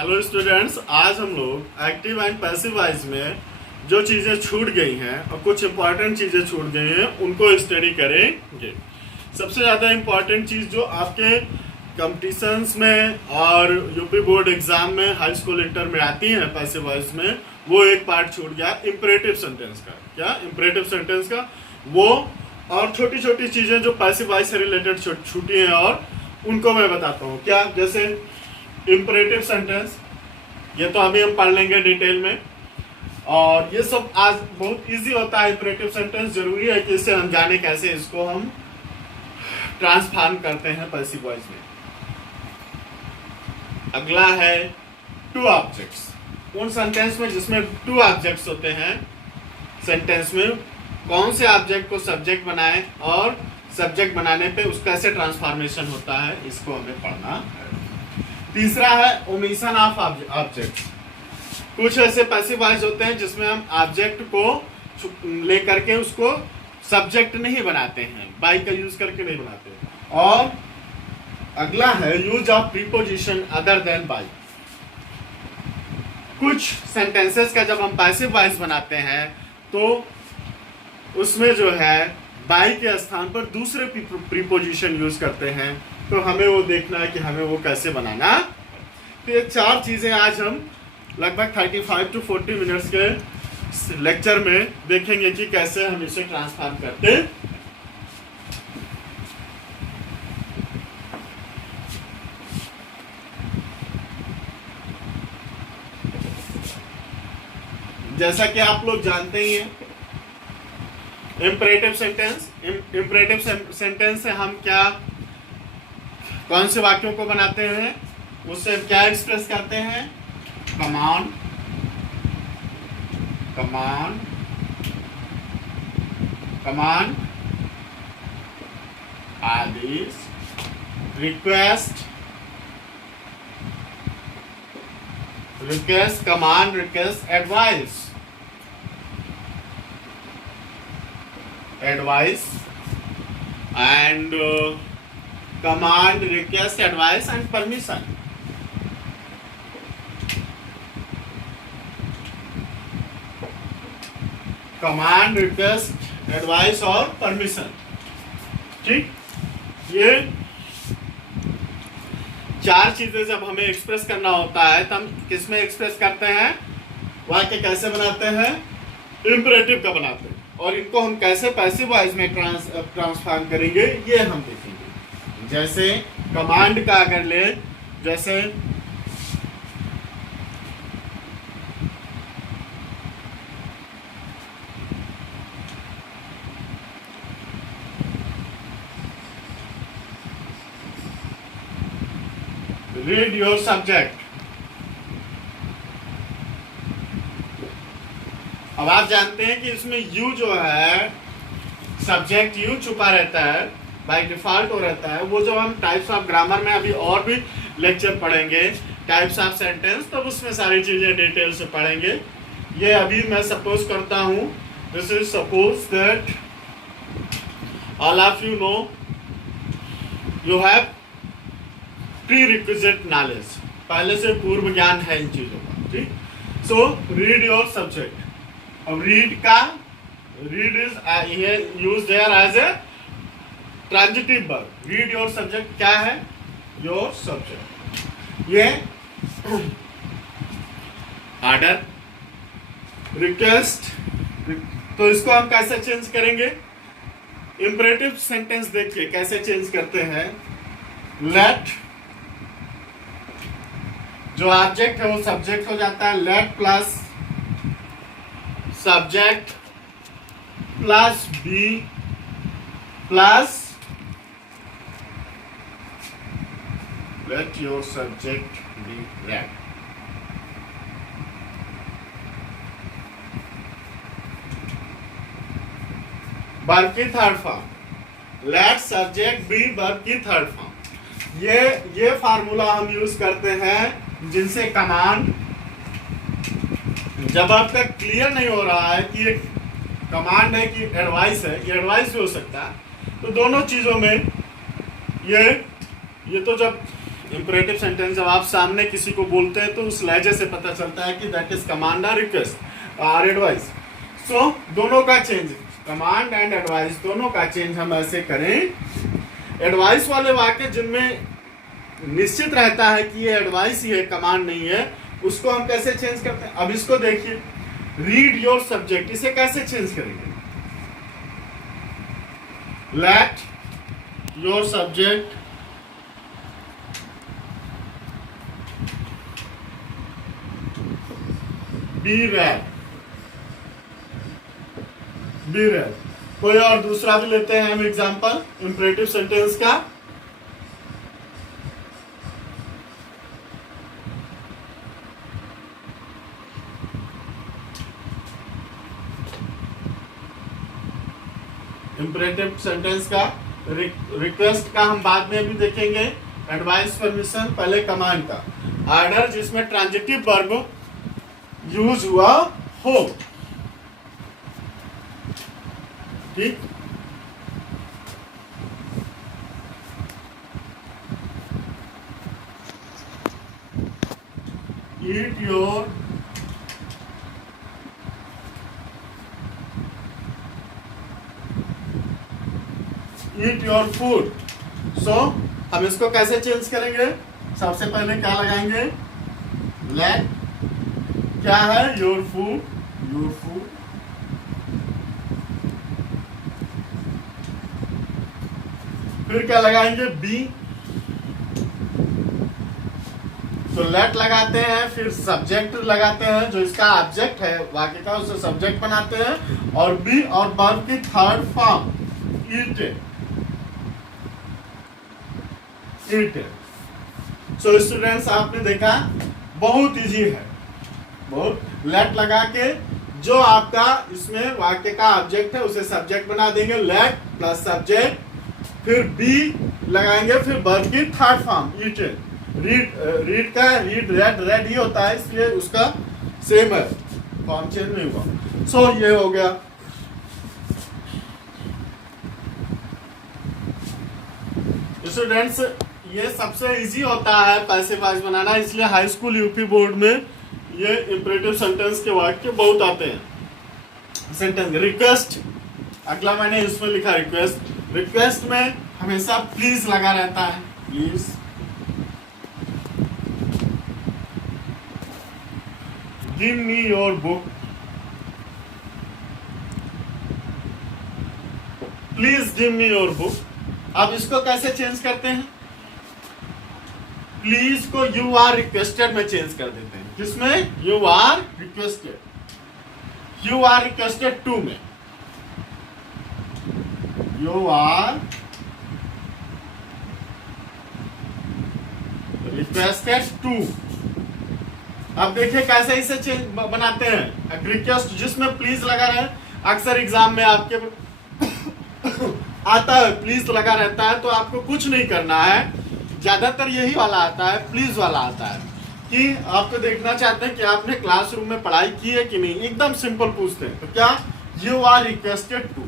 Hello students, आज हम लोग एक्टिव एंड पैसिव वॉइस में जो चीज़ें छूट गई हैं और कुछ इम्पॉर्टेंट चीज़ें छूट गई हैं उनको स्टडी करेंगे। सबसे ज़्यादा इम्पॉर्टेंट चीज़ जो आपके कंपटीशंस में और यूपी बोर्ड एग्जाम में हाई स्कूल इंटर में आती हैं पैसिव वॉइस में, वो एक पार्ट छूट गया इम्परेटिव सेंटेंस का। क्या इम्परेटिव सेंटेंस का वो और छोटी छोटी चीज़ें जो पैसिव वॉइस से रिलेटेड छूटी हैं और उनको मैं बताता हूँ। क्या जैसे इम्परेटिव सेंटेंस, ये तो अभी हम पढ़ लेंगे डिटेल में, और ये सब आज बहुत इजी होता है। इम्परेटिव सेंटेंस जरूरी है कि इससे हम जाने कैसे इसको हम ट्रांसफॉर्म करते हैं पैसिव वॉइस में। अगला है टू ऑब्जेक्ट्स। उन सेंटेंस में जिसमें टू ऑब्जेक्ट्स होते हैं, सेंटेंस में कौन से ऑब्जेक्ट को सब्जेक्ट बनाएं और सब्जेक्ट बनाने पे उसका कैसे ट्रांसफॉर्मेशन होता है, इसको हमें पढ़ना है। तीसरा है ओमिशन ऑफ ऑब्जेक्ट। कुछ ऐसे पैसिव वॉइस होते हैं जिसमें हम ऑब्जेक्ट को लेकर के उसको सब्जेक्ट नहीं बनाते हैं, बाई का यूज करके नहीं बनाते। और अगला है use of preposition other than by. कुछ सेंटेंसेस का जब हम पैसिव वॉइस बनाते हैं तो उसमें जो है बाई के स्थान पर दूसरे प्रीपोजिशन यूज करते हैं, तो हमें वो देखना है कि हमें वो कैसे बनाना। तो ये चार चीजें आज हम लगभग 35 to 40 मिनट्स के लेक्चर में देखेंगे कि कैसे हम इसे ट्रांसफॉर्म करते हैं। जैसा कि आप लोग जानते ही हैं, इम्परेटिव सेंटेंस से हम क्या कौन से वाक्यों को बनाते हैं, उससे क्या एक्सप्रेस करते हैं, कमांड आदेश, request, command, request, advice and command, request, advice and permission. Command, request, advice और परमिशन। ठीक, ये चार चीजें जब हमें एक्सप्रेस करना होता है तो हम किसमें एक्सप्रेस करते हैं, वाक्य कैसे बनाते हैं, इम्परेटिव का बनाते हैं, और इनको हम कैसे पैसिव वॉइस में ट्रांसफॉर्म करेंगे ये हम देखेंगे। जैसे कमांड का अगर ले, जैसे रीड योर सब्जेक्ट। अब आप जानते हैं कि इसमें यू जो है, सब्जेक्ट यू छुपा रहता है, बाय डिफॉल्ट हो रहता है। वो जो हम टाइप्स ऑफ ग्रामर में अभी और भी लेक्चर पढ़ेंगे, टाइप्स ऑफ सेंटेंस, तब उसमें सारी चीजें डिटेल से पढ़ेंगे। ये अभी मैं सपोज करता हूं, this is suppose that all of you know you have prerequisite knowledge, पहले से पूर्व ज्ञान है इन चीजों का। ठीक, सो रीड योर सब्जेक्ट। अब read is used there as a transitive verb. Read your subject क्या है, योर सब्जेक्ट। ये ऑर्डर, रिक्वेस्ट, तो इसको हम कैसे चेंज करेंगे, इंपरेटिव सेंटेंस देखिए कैसे चेंज करते हैं। लेट, जो ऑब्जेक्ट है वो सब्जेक्ट हो जाता है, let plus subject plus be plus let your subject be read. Verb की third form, let subject be verb की थर्ड फॉर्म। ये फार्मूला हम यूज करते हैं जिनसे कमांड, जब अब तक क्लियर नहीं हो रहा है कि ये कमांड है कि एडवाइस है, ये एडवाइस भी हो सकता है, तो दोनों चीजों में ये तो जब इंपरेटिव सेंटेंस जब आप सामने किसी को बोलते हैं तो उस लहजे से पता चलता है कि दैट इज कमांड और रिक्वेस्ट और एडवाइस। सो दोनों का चेंज, कमांड एंड एडवाइस दोनों का चेंज हम ऐसे करें। एडवाइस वाले वाक्य जिनमें निश्चित रहता है कि ये एडवाइस ही है, कमांड नहीं है, उसको हम कैसे चेंज करते हैं? अब इसको देखिए, रीड योर सब्जेक्ट, इसे कैसे चेंज करेंगे? Let your subject be read, be read. कोई और दूसरा भी लेते हैं हम एग्जांपल इंपरेटिव सेंटेंस का। इंपरेटिव सेंटेंस का रिक्वेस्ट का हम बाद में भी देखेंगे, एडवाइस, परमिशन, पहले कमांड का। ऑर्डर जिसमें ट्रांजिटिव वर्ब यूज हुआ हो, ठीक। Eat your eat your food. So हम इसको कैसे चेंज करेंगे? सबसे पहले क्या लगाएंगे? लेट, क्या है? Your food, your food. फिर क्या लगाएंगे? बी। तो लेट लगाते हैं, फिर सब्जेक्ट लगाते हैं जो इसका ऑब्जेक्ट है वाक्य का, उसे सब्जेक्ट बनाते हैं, और बी और वर्ब की थर्ड फॉर्म ईट, ईट। सो स्टूडेंट्स आपने देखा बहुत इजी है, बहुत। लेट लगा के जो आपका इसमें वाक्य का ऑब्जेक्ट है उसे सब्जेक्ट बना देंगे, लेट प्लस सब्जेक्ट, फिर बी लगाएंगे, फिर वर्ब की थर्ड फॉर्म ईट। रीड, रीड का रीड, रेड, रेड ही होता है इसलिए उसका सेम है, फॉर्म चेंज नहीं हुआ। सो ये हो गया। स्टूडेंट्स ये सबसे इजी होता है पैसिव वॉइस बनाना, इसलिए हाई स्कूल यूपी बोर्ड में ये इंपरेटिव सेंटेंस के वाक्य बहुत आते हैं। सेंटेंस रिक्वेस्ट, अगला मैंने इसमें लिखा रिक्वेस्ट। रिक्वेस्ट में हमेशा प्लीज लगा रहता है, please. Give me your book, please give me your book. अब इसको कैसे चेंज करते हैं? प्लीज को यू आर रिक्वेस्टेड में चेंज कर देते हैं। किसमें? You are requested, you are requested to में, यू आर रिक्वेस्टेड टू। अब देखिए कैसे इसे चेंज बनाते हैं। रिक्वेस्ट जिसमें प्लीज लगा रहे, अक्सर एग्जाम में आपके आता है प्लीज लगा रहता है, तो आपको कुछ नहीं करना है, ज्यादातर यही वाला आता है, प्लीज वाला आता है, कि आपको देखना चाहते हैं कि आपने क्लासरूम में पढ़ाई की है कि नहीं, एकदम सिंपल पूछते हैं। तो क्या? You are requested to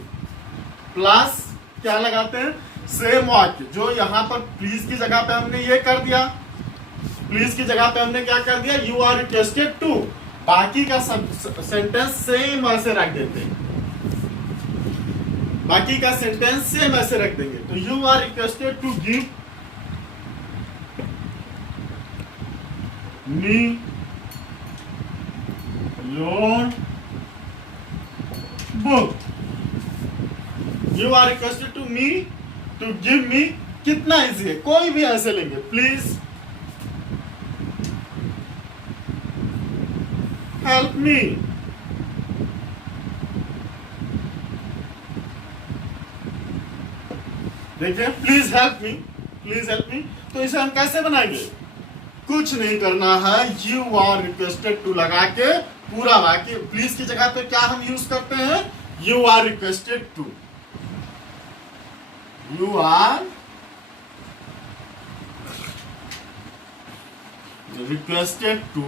plus क्या लगाते हैं? सेम वाक्य जो यहाँ पर प्लीज की जगह पे हमने ये कर दिया, प्लीज की जगह पे हमने क्या कर दिया? You are requested to. बाकी का सेंटेंस सेम ऐसे रख देते हैं, बाकी का सेंटेंस सेम ऐसे रख देंगे। तो you are requested to give me your book, you are requested to me to give me. कितना इजी है, कोई भी ऐसे लेंगे, प्लीज हेल्प मी, देखिए please help me, please help me. तो इसे हम कैसे बनाएंगे? कुछ नहीं करना है, यू आर रिक्वेस्टेड टू लगा के पूरा वाक्य, प्लीज की जगह पे क्या हम यूज करते हैं? You are requested to, you are requested to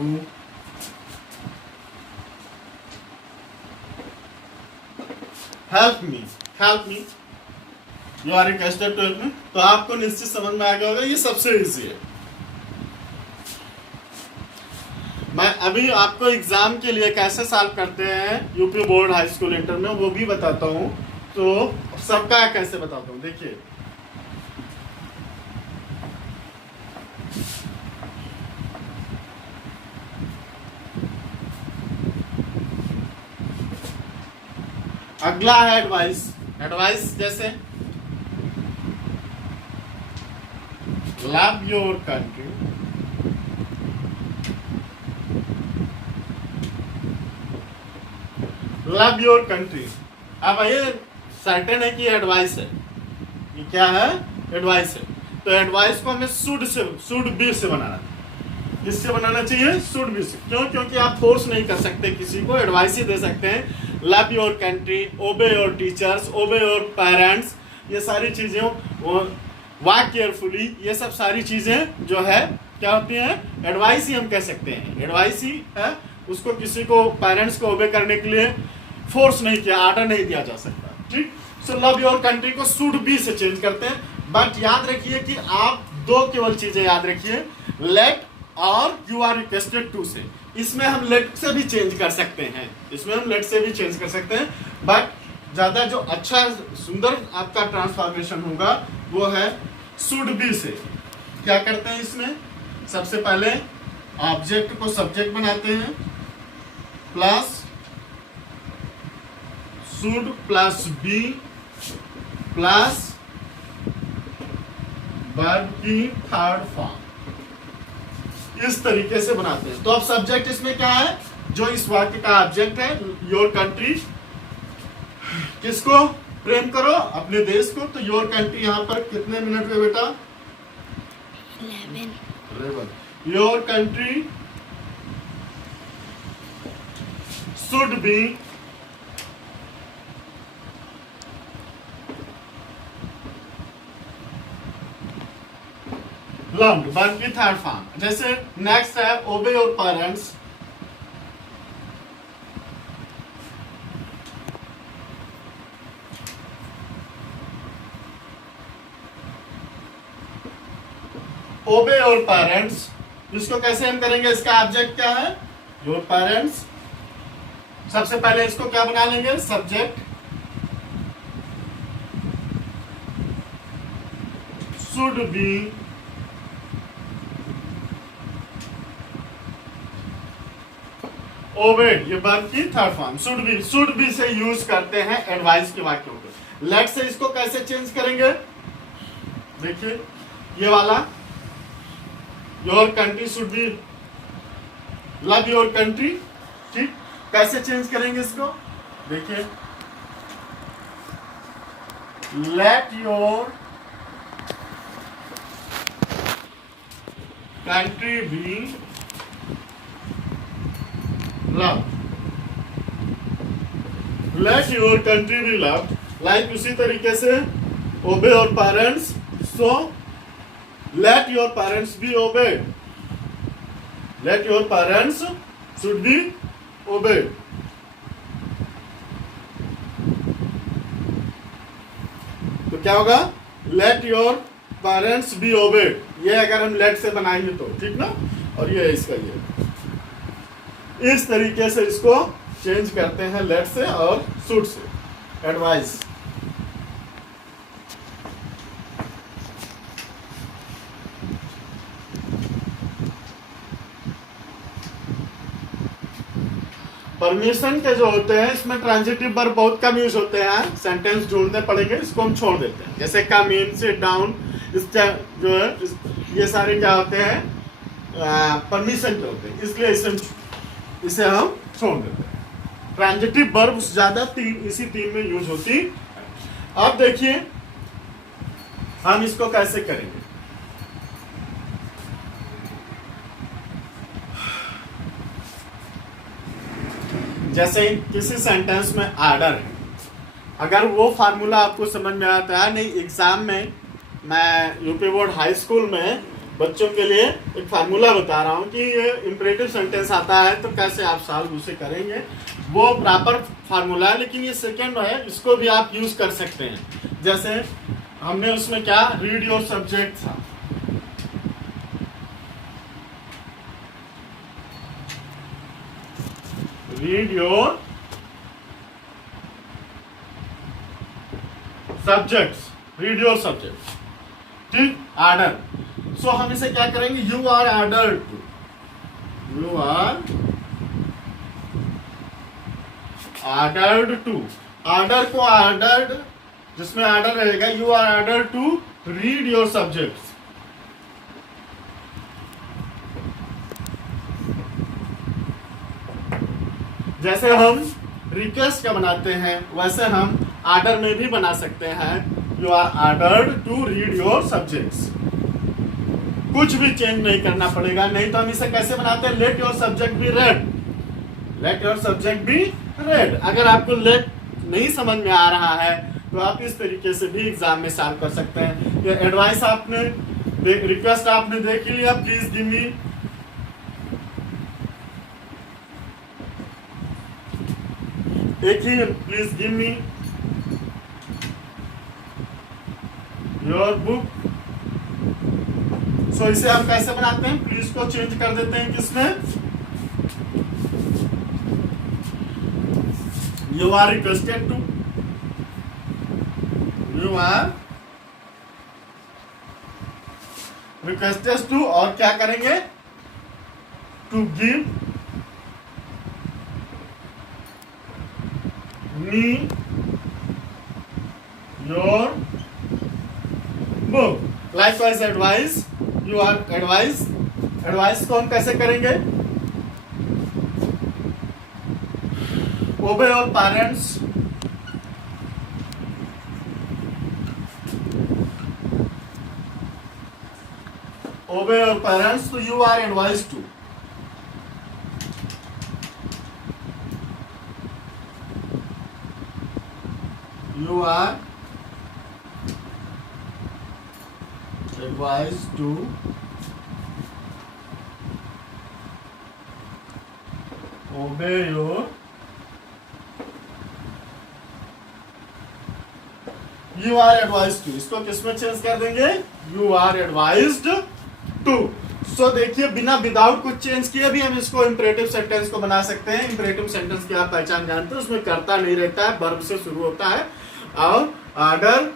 help me, help me, you are requested to help me. तो आपको निश्चित समझ में आ गया होगा, ये सबसे इजी है। अभी आपको एग्जाम के लिए कैसे सॉल्व करते हैं UP board high school inter में, वो भी बताता हूँ। तो सबका कैसे बताता हूँ, देखिए। अगला है एडवाइस। एडवाइस जैसे love your country, love your country. अब ये सर्टेन है कि एडवाइस है, ये क्या है, एडवाइस है। तो एडवाइस को हमें शुड बी से बनाना है। किससे बनाना चाहिए, शुड बी से। क्यों, क्योंकि आप फोर्स नहीं कर सकते किसी को, एडवाइस ही दे सकते हैं। लव योर कंट्री, ओबे योर टीचर्स, ओबे योर पेरेंट्स, ये सारी चीजें, वर्क केयरफुली, ये सब सारी चीजें जो है क्या होती हैं, एडवाइस ही हम कह सकते हैं। एडवाइस ही है, उसको किसी को, पेरेंट्स को ओबे करने के लिए फोर्स नहीं किया, आर्डर नहीं दिया जा सकता। ठीक। सो लव योर कंट्री को शुड बी से चेंज करते हैं। बट याद रखिए कि आप दो केवल चीजें याद रखिए, लेट और यू आर रिक्वेस्टेड टू से। इसमें हम लेट से भी चेंज कर सकते हैं, इसमें हम लेट से भी चेंज कर सकते हैं। बट ज्यादा जो अच्छा सुंदर आपका ट्रांसफॉर्मेशन होगा वो है शुड बी से। क्या करते हैं इसमें, सबसे पहले ऑब्जेक्ट को सब्जेक्ट बनाते हैं, plus should plus be plus verb की थर्ड फॉर्म, इस तरीके से बनाते हैं। तो अब सब्जेक्ट इसमें क्या है, जो इस वाक्य का ऑब्जेक्ट है, योर कंट्री। किसको प्रेम करो, अपने देश को। तो योर कंट्री यहां पर कितने मिनट में बेटा, 11। Your country should be loved, verb की थर्ड फॉर्म। जैसे नेक्स्ट है ओबे your parents. Obey your parents, इसको कैसे हम करेंगे, इसका ऑब्जेक्ट क्या है, योर पेरेंट्स। सबसे पहले इसको क्या बना लेंगे, सब्जेक्ट शुड बी ओबेड, ये वर्ब की थर्ड फॉर्म। शुड बी से यूज करते हैं एडवाइस के वाक्यों को। लेट से इसको कैसे चेंज करेंगे, देखिए ये वाला, your country should be love your country. ठीक, कैसे चेंज करेंगे इसको, देखिए let your country be love, let your country be love. Like उसी तरीके से obey your parents, so let your parents be obeyed, let your parents should be obeyed. तो क्या होगा, let your parents be obeyed, ये अगर हम late से बनाएंगे तो, ठीक ना। और ये इसका ये, इस तरीके से इसको चेंज करते हैं लेट से और शुड से, एडवाइस। परमिशन के जो होते हैं इसमें ट्रांजिटिव वर्ब बहुत कम यूज होते हैं, सेंटेंस ढूंढने पड़ेंगे, इसको हम छोड़ देते हैं। जैसे कम इन, सिट डाउन, इस जो है ये सारे क्या होते हैं, परमिशन के होते हैं, इसलिए इसे हम छोड़ देते हैं। ट्रांजिटिव वर्ब ज्यादा इसी तीन में यूज होती। अब देखिए हम इसको कैसे करेंगे। जैसे किसी सेंटेंस में आर्डर है, अगर वो फार्मूला आपको समझ में आता है, नहीं एग्जाम में मैं यूपी बोर्ड हाई स्कूल में बच्चों के लिए एक फार्मूला बता रहा हूँ कि ये इंपरेटिव सेंटेंस आता है तो कैसे आप सॉल्व उसे करेंगे, वो प्रॉपर फार्मूला है। लेकिन ये सेकंड है, इसको भी आप यूज कर सकते हैं। जैसे हमने उसमें क्या, रीड योर सब्जेक्ट था, read your subjects, read your subjects, ठीक, आर्डर। सो हम इसे क्या करेंगे, you are ordered to, you are ordered to, order को ऑर्डर्ड जिसमें ऑर्डर रहेगा, you are ordered to read your subjects. जैसे हम रिक्वेस्ट का बनाते हैं वैसे हम ऑर्डर में भी बना सकते हैं, you are ordered to read your subjects. कुछ भी चेंज नहीं करना पड़ेगा, नहीं तो हम इसे कैसे बनाते हैं, let your subject be read, let your subject be read. अगर आपको लेट नहीं समझ में आ रहा है तो आप इस तरीके से भी एग्जाम में सॉल्व कर सकते हैं। ये एडवाइस आपने, रिक्वेस्ट आपने देख लिया, प्लीज गिव मी एक ही, please give me your book. So इसे हम कैसे बनाते हैं, प्लीज को चेंज कर देते हैं किसमें, you are requested to, you are requested to, और क्या करेंगे, to give me your book. Likewise advice, you are advice, advice को हम कैसे करेंगे, obey your parents, obey your parents, तो you are advise to, you are advised to obey your, you are advised to, इसको किसमें change कर देंगे, you are advised to। सो देखिए बिना विदाउट कुछ चेंज किए भी हम इसको इंपरेटिव सेंटेंस को बना सकते हैं। इंपरेटिव सेंटेंस की आप पहचान जानते हैं, उसमें कर्ता नहीं रहता है, वर्ब से शुरू होता है और ऑर्डर,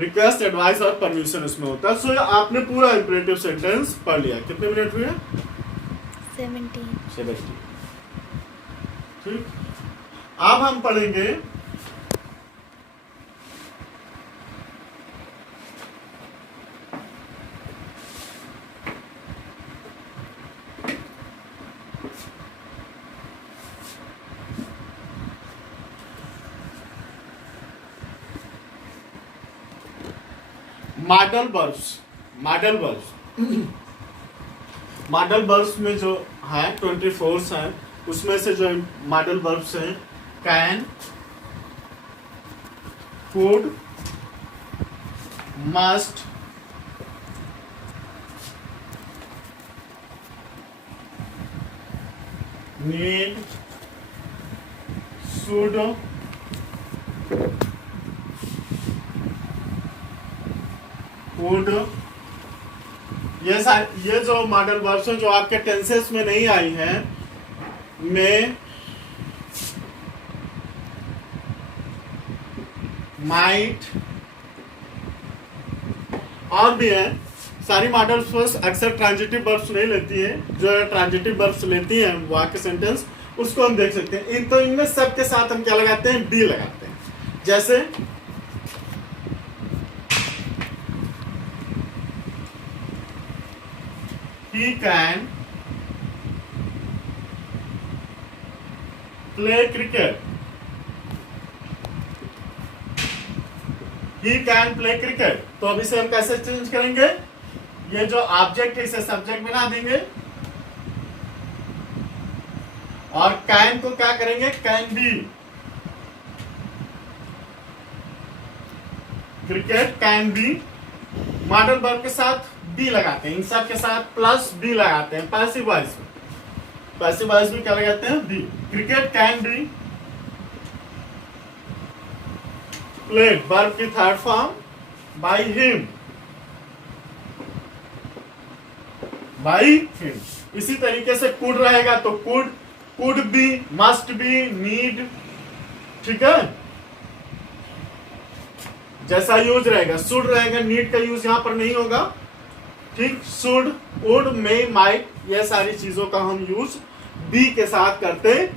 रिक्वेस्ट, एडवाइस और परमिशन उसमें होता है। सो आपने पूरा इंपरेटिव सेंटेंस पढ़ लिया। कितने मिनट हुए, 17। ठीक, अब हम पढ़ेंगे modal verbs. Modal verbs, modal verbs में जो है 24 है, उसमें से जो मॉडल वर्ब्स हैं, can, could, must, need, should, would, ये जो मॉडल वर्ब्स हैं जो आपके टेंसेस में नहीं आई हैं, में, माइट और भी हैं। सारी मॉडल वर्ब्स अक्सर ट्रांजिटिव वर्ब्स नहीं लेती हैं, जो ट्रांजिटिव वर्ब्स लेती हैं वाक्य सेंटेंस, उसको हम देख सकते हैं। तो इनमें सब के साथ हम क्या लगाते हैं, डी लगाते हैं। जैसे he can play cricket, he can play cricket। तो अब इसे हम कैसे चेंज करेंगे, ये जो ऑब्जेक्ट है इसे सब्जेक्ट बना देंगे और कैन को क्या करेंगे, can be, cricket can B, modal verb के साथ बी लगाते हैं, इन सब के साथ प्लस बी लगाते हैं। पैसिव वॉइस में, पैसिव वॉइस में क्या लगाते हैं, be. Cricket can be played, verb की third form by him, by him. इसी तरीके से कुड रहेगा तो could could be, must be, need, ठीक है, जैसा यूज रहेगा, शुड रहेगा, नीड का यूज यहां पर नहीं होगा, ठीक, शुड, वुड, मे, माइट, ये सारी चीजों का हम यूज बी के साथ करते हैं।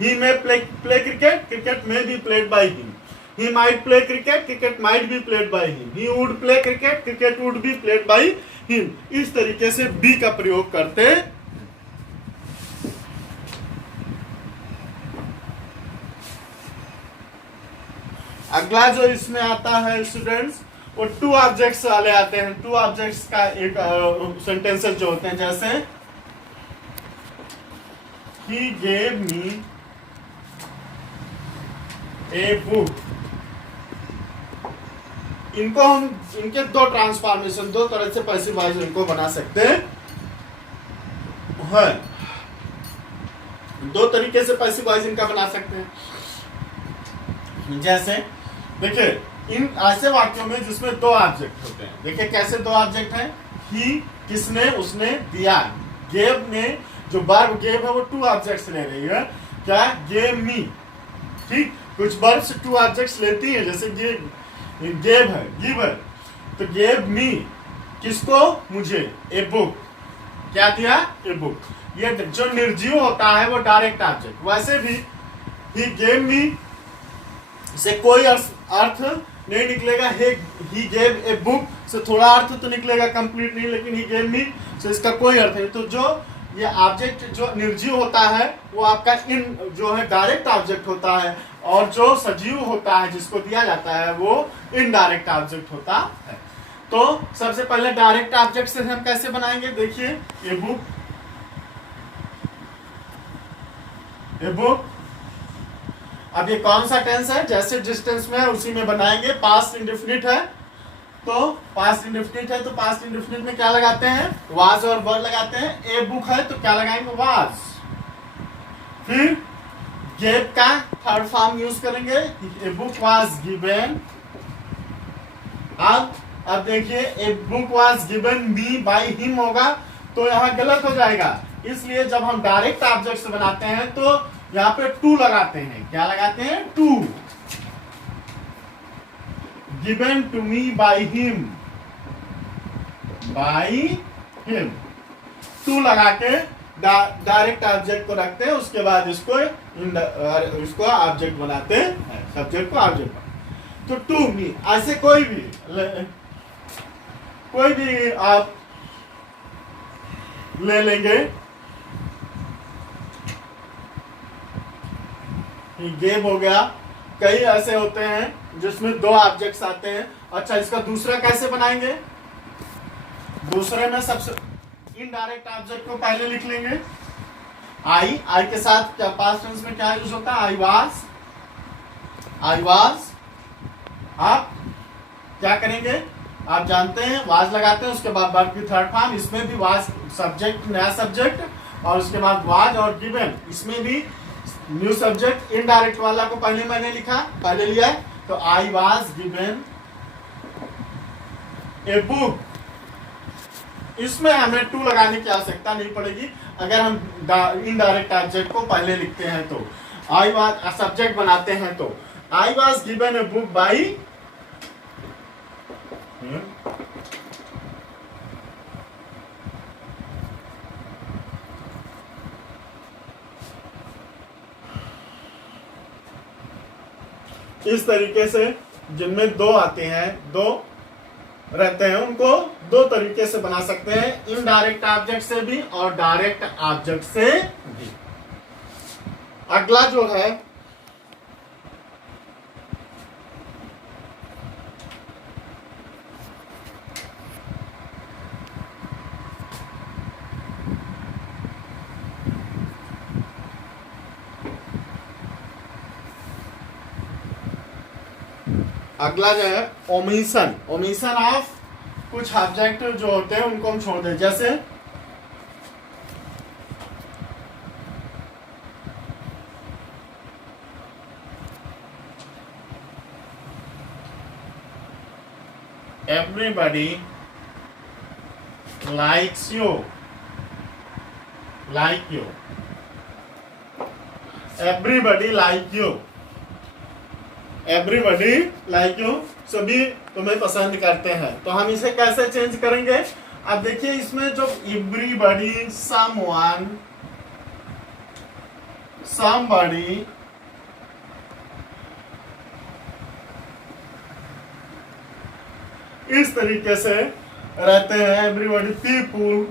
He may play cricket, cricket may be played by him. He might play cricket, cricket might be played by him. He would play cricket, cricket would be played by him. इस तरीके से B का प्रयोग करते हैं। अगला जो इसमें आता है स्टूडेंट्स, वो टू ऑब्जेक्ट्स वाले आते हैं। टू ऑब्जेक्ट्स का एक सेंटेंसेस जो होते हैं, जैसे he gave me a book. इनको हम, इनके दो ट्रांसफॉर्मेशन, दो तरह से पैसिव वॉइस इनको बना सकते हैं। दो तरीके से पैसिव वॉइस इनका बना सकते हैं। जैसे देखिए, इन ऐसे वाक्यों में जिसमें दो ऑब्जेक्ट होते हैं, देखिए कैसे दो ऑब्जेक्ट हैं। ही, किसने, उसने, दिया। गेव में जो वर्ब गेव है वो टू ऑब्जेक्ट्स ले रही है, क्या, गेव मी, ठीक। कुछ वर्ब्स टू ऑब्जेक्ट्स लेती है, जैसे गेव है, गिवर, तो गेव मी, किसको, मुझे, ए बुक, क्या दिया, ए बुक। ये जो निर्जीव होता है वो डायरेक्ट ऑब्जेक्ट। वैसे भी ही गेव मी से कोई अर्थ नहीं निकलेगा। ही गेव ए बुक से थोड़ा अर्थ तो निकलेगा, कंप्लीट नहीं, लेकिन ही गेव मी से इसका कोई अर्थ नहीं। तो जो ये ऑब्जेक्ट जो निर्जीव होता है वो आपका इन जो है डायरेक्ट ऑब्जेक्ट होता है, और जो सजीव होता है जिसको दिया जाता है वो इनडायरेक्ट ऑब्जेक्ट होता है। तो सबसे पहले डायरेक्ट ऑब्जेक्ट से हम कैसे बनाएंगे, देखिए, ए बुक, ए बुक। अब ये कौन सा टेंस है, जैसे जिस टेंस में है उसी में बनाएंगे। पास्ट इंडेफिनिट है, तो पास्ट इंडेफिनिट है तो पास्ट इंडेफिनिट में क्या लगाते हैं, वाज और वर लगाते हैं। ए बुक है तो क्या लगाएंगे, वाज। फिर गेव का थर्ड फॉर्म यूज करेंगे, ए बुक वाज गिवन। अब देखिए, a book was given me by him होगा तो यहाँ गलत हो जाएगा। इसलिए जब हम डायरेक्ट ऑब्जेक्ट से बनाते हैं तो यहाँ पे टू लगाते हैं। क्या लगाते हैं, to. Given to me by him, by him, to लगा के डायरेक्ट ऑब्जेक्ट को रखते हैं। उसके बाद इसको ऑब्जेक्ट बनाते हैं, सब्जेक्ट को ऑब्जेक्ट। तो टू मी, ऐसे कोई भी आप ले लेंगे। गेम हो गया, कई ऐसे होते हैं जिसमें दो ऑब्जेक्ट्स आते हैं। अच्छा, इसका दूसरा कैसे बनाएंगे, दूसरे में सबसे इनडायरेक्ट ऑब्जेक्ट को पहले लिख लेंगे। आई के साथ क्या पास्ट टेंस में क्या यूज होता है, आई वाज। आप क्या करेंगे, आप जानते हैं, वाज लगाते हैं, उसके बाद वर्ब की थर्ड फॉर्म। इसमें भी वाज सब्जेक्ट, नया सब्जेक्ट, और उसके बाद वाज और गिवन, इसमें भी न्यू सब्जेक्ट। इनडायरेक्ट वाला को पहले मैंने लिखा, पहले लिया है, तो I was given a book. इसमें हमें टू लगाने की आवश्यकता नहीं पड़ेगी अगर हम इनडायरेक्ट ऑब्जेक्ट को पहले लिखते हैं। तो आई वाज सब्जेक्ट बनाते हैं, तो I was given a book by, इस तरीके से जिनमें दो आते हैं, दो रहते हैं, उनको दो तरीके से बना सकते हैं, इनडायरेक्ट ऑब्जेक्ट से भी और डायरेक्ट ऑब्जेक्ट से भी। अगला जो है अगला जो है ओमिशन। ओमिशन ऑफ कुछ ऑब्जेक्ट जो होते हैं उनको हम छोड़ दें, जैसे everybody likes you, like you, everybody like you, everybody like you, सभी तुम्हें पसंद करते हैं। तो हम इसे कैसे चेंज करेंगे? अब देखिए इसमें जो एवरीबडी, समवन, समबडी, इस तरीके से रहते हैं। Everybody, people,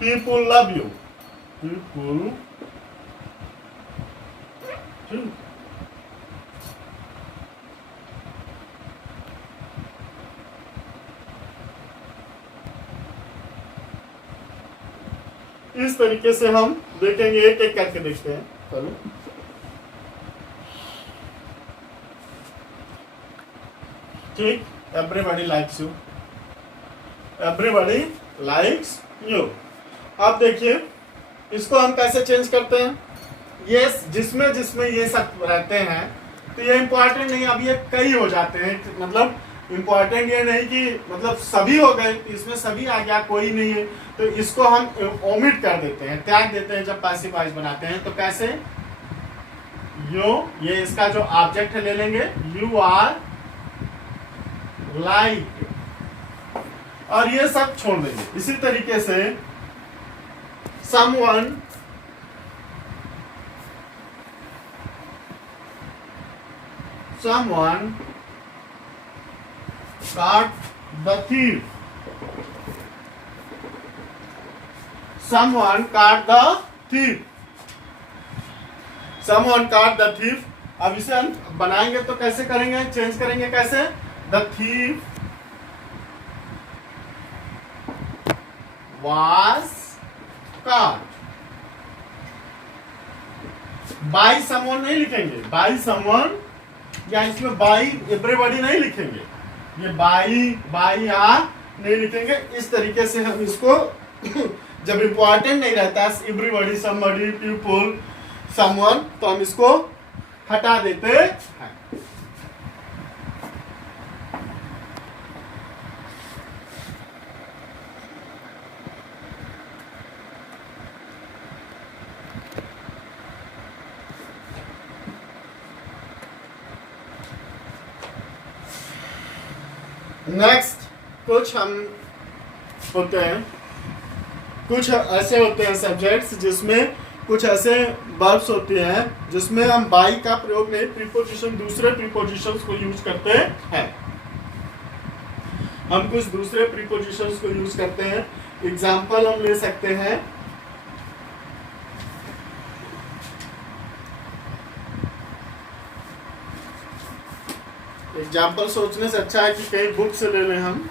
people love you, people, इस तरीके से हम देखेंगे, एक एक करके देखते हैं। चलो ठीक, everybody likes you, everybody likes you. अब देखिए इसको हम कैसे चेंज करते हैं। ये जिसमें जिसमें ये सब रहते हैं तो ये इंपॉर्टेंट नहीं, अब ये कई हो जाते हैं। मतलब इंपॉर्टेंट ये नहीं कि मतलब सभी हो गए, इसमें सभी आ गया, कोई नहीं है, तो इसको हम ओमिट कर देते हैं, त्याग देते हैं जब पैसिव वॉइस बनाते हैं। तो कैसे? यू, ये इसका जो ऑब्जेक्ट है ले लेंगे, यू आर लाइक, और ये सब छोड़ देंगे। इसी तरीके से someone, someone caught the thief, someone caught the thief, someone caught the thief। अब इसे हम बनाएंगे तो कैसे करेंगे, चेंज करेंगे कैसे? The thief was caught, by someone नहीं लिखेंगे, by someone, या इसमें बाई एवरीबॉडी नहीं लिखेंगे, ये बाई यहाँ नहीं लिखेंगे। इस तरीके से हम इसको जब इम्पोर्टेंट नहीं रहता एवरीबॉडी, समबडी, पीपल, समवन, तो हम इसको हटा देते हैं। नेक्स्ट कुछ हम होते हैं, कुछ ऐसे होते हैं सब्जेक्ट्स जिसमें कुछ ऐसे वर्ब्स होते हैं जिसमें हम बाई का प्रयोग नहीं, प्रीपोजिशन, दूसरे प्रीपोजिशंस को यूज करते हैं। हम कुछ दूसरे प्रीपोजिशंस को यूज करते हैं। एग्जाम्पल हम ले सकते हैं, एग्जाम्पल सोचने से अच्छा है कि कहीं बुक से ले लें हम।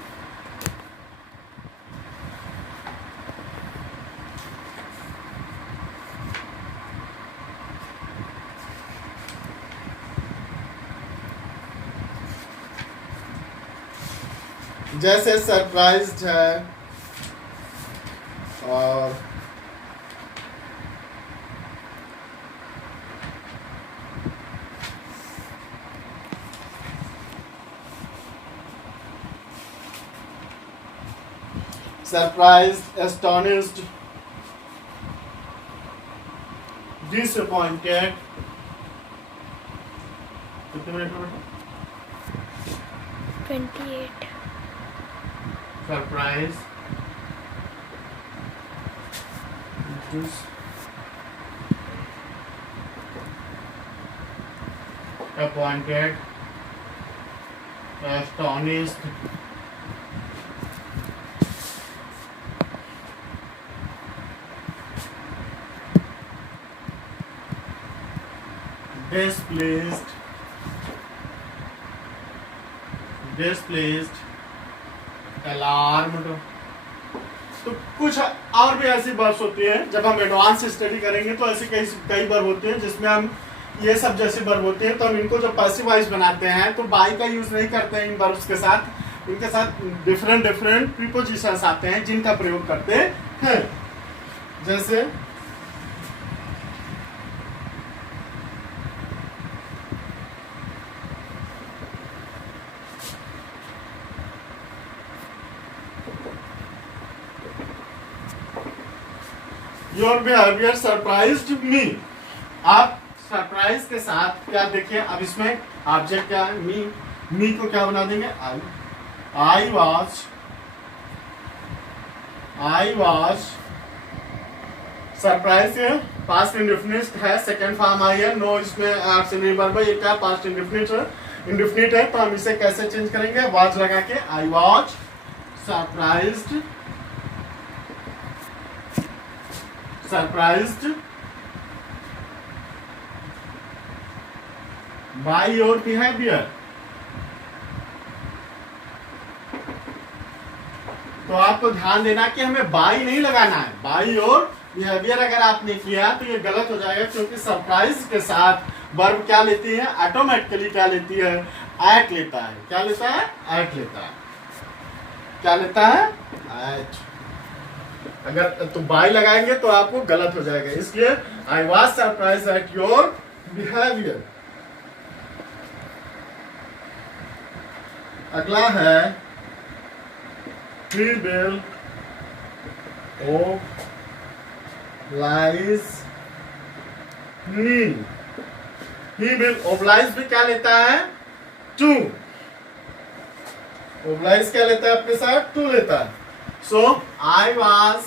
जैसे सरप्राइज्ड है और surprised, astonished, disappointed। कितने मिनट में? 28। Surprised, disappointed, astonished, displeased, alarmed। तो कुछ और भी ऐसी वर्ब्स होती हैं, जब हम एडवांस स्टडी करेंगे तो ऐसे कई वर्ब होते हैं जिसमें हम ये सब जैसे वर्ब होते हैं, तो हम इनको जब पैसिव वॉइस बनाते हैं तो बाई का यूज नहीं करते हैं इन वर्ब्स के साथ। इनके साथ डिफरेंट प्रीपोजिशंस आते हैं जिनका प्रयोग करते हैं। जैसे योर बिहेवियर सरप्राइज्ड मी। आप सरप्राइज के साथ क्या देखिए, अब इसमें ऑब्जेक्ट क्या है, मी को क्या बना देंगे, I was surprise past indefinite है, सेकंड फॉर्म आई है, नो इसमें ऑक्सिलरी वर्ब है, ये क्या पास्ट इंडेफिनिट है, तो हम इसे कैसे चेंज करेंगे, वॉज लगा के, I was surprised by your behaviour. तो आपको ध्यान देना कि हमें बाई नहीं लगाना है, बाई योर बिहेवियर अगर आपने किया तो ये गलत हो जाएगा, क्योंकि सरप्राइज के साथ वर्ब क्या लेती है, ऑटोमेटिकली क्या लेती है, एट लेता है। क्या लेता है, एट लेता है। क्या लेता है, एट। अगर तो बाई लगाएंगे तो आपको गलत हो जाएगा, इसलिए I was surprise at your behaviour. अगला है he will oblige me। he will oblige भी क्या लेता है, to। oblige क्या लेता है अपने साथ, to लेता है। so I was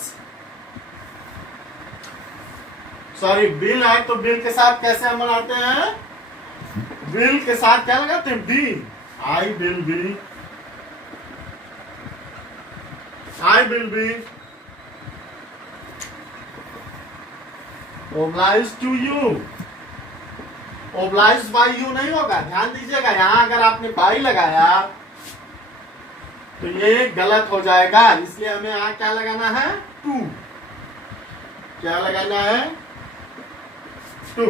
बिल है, तो बिल के साथ कैसे हम बनाते हैं, बिल के साथ क्या लगाते हैं, B. I will be obliged to you। obliged by you नहीं होगा, ध्यान दीजिएगा, यहां अगर आपने by लगाया तो ये गलत हो जाएगा, इसलिए हमें यहां क्या लगाना है, to। क्या लगाना है, to।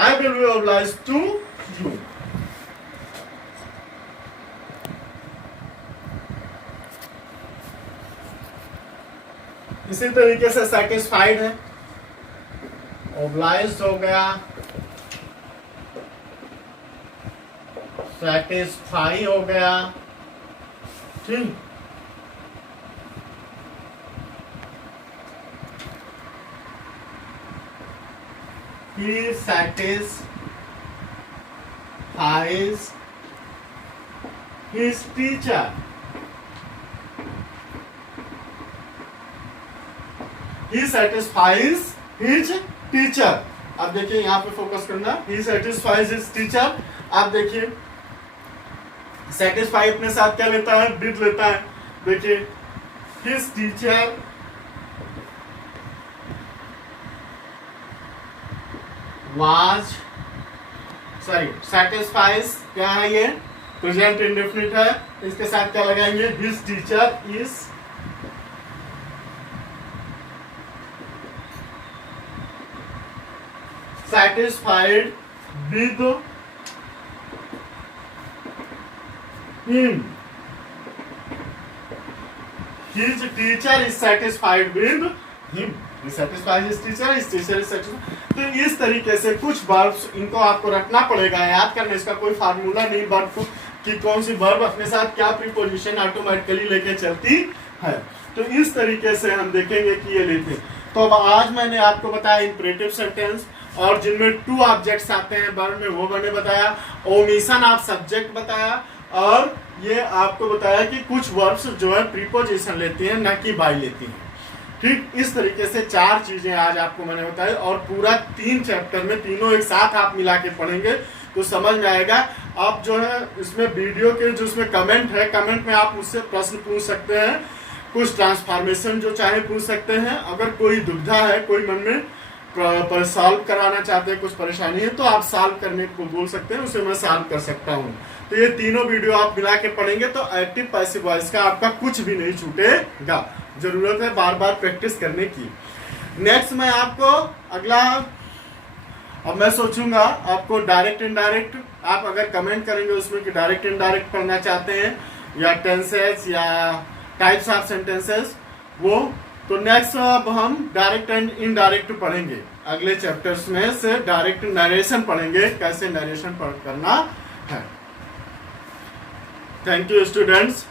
I will be obliged to you। इसी तरीके से सेटिस्फाइड है, ओब्लाइज्ड हो गया, सेटिस्फाई हो गया, ठीक। He satisfies his teacher। He satisfies his teacher। अब देखिए यहाँ पे फोकस करना, he satisfies his teacher। आप देखिए satisfy अपने साथ क्या लेता है, did लेता है। देखिए his teacher was satisfies क्या है, ये प्रेजेंट इंडेफिनिट है, इसके साथ क्या लगाएंगे, his teacher is satisfied with him। His teacher is satisfied with him। He satisfies his teacher, his teacher is satisfied। तो इस तरीके से कुछ वर्ब्स इनको आपको रखना पड़ेगा, याद करना, इसका कोई फार्मूला नहीं वर्ब को कि कौन सी वर्ब अपने साथ क्या प्रीपोजिशन ऑटोमेटिकली लेके चलती है। तो इस तरीके से हम देखेंगे कि ये लेते हैं। तो अब आज मैंने आपको बताया इंपरेटिव सेंटेंस, और जिनमें टू ऑब्जेक्ट्स आते हैं वर्ब में, वो मैंने बताया। ओमिशन ऑफ सब्जेक्ट बताया, और ये आपको बताया कि कुछ वर्ब्स जो है प्रीपोजिशन लेती हैं, न कि बाई लेती हैं। ठीक, इस तरीके से चार चीजें आज आपको मैंने बताई, और पूरा 3 चैप्टर में तीनों एक साथ आप मिला के पढ़ेंगे तो समझ में आएगा। आप जो है इसमें वीडियो के जो उसमें कमेंट है, कमेंट में आप मुझसे प्रश्न पूछ सकते हैं, कुछ ट्रांसफॉर्मेशन जो चाहे पूछ सकते हैं। अगर कोई दुविधा है, कोई मन में पर सॉल्व कराना चाहते हैं, कुछ परेशानी है, तो आप सॉल्व करने को बोल सकते हैं, उसे मैं सॉल्व कर सकता हूं। तो ये तीनों वीडियो आप मिला के पढ़ेंगे तो एक्टिव पैसिव वॉइस का आपका कुछ भी नहीं छूटेगा। जरूरत है बार बार प्रैक्टिस करने की। नेक्स्ट मैं आपको अगला, अब मैं सोचूंगा आपको डायरेक्ट इनडायरेक्ट, आप अगर कमेंट करेंगे उसमें कि डायरेक्ट इनडायरेक्ट पढ़ना चाहते हैं, या टेंसेस या टाइप्स ऑफ सेंटेंसेस, वो तो नेक्स्ट अब हम डायरेक्ट एंड इनडायरेक्ट पढ़ेंगे। अगले चैप्टर्स में से डायरेक्ट नरेशन पढ़ेंगे, कैसे नरेशन करना है। Thank you students.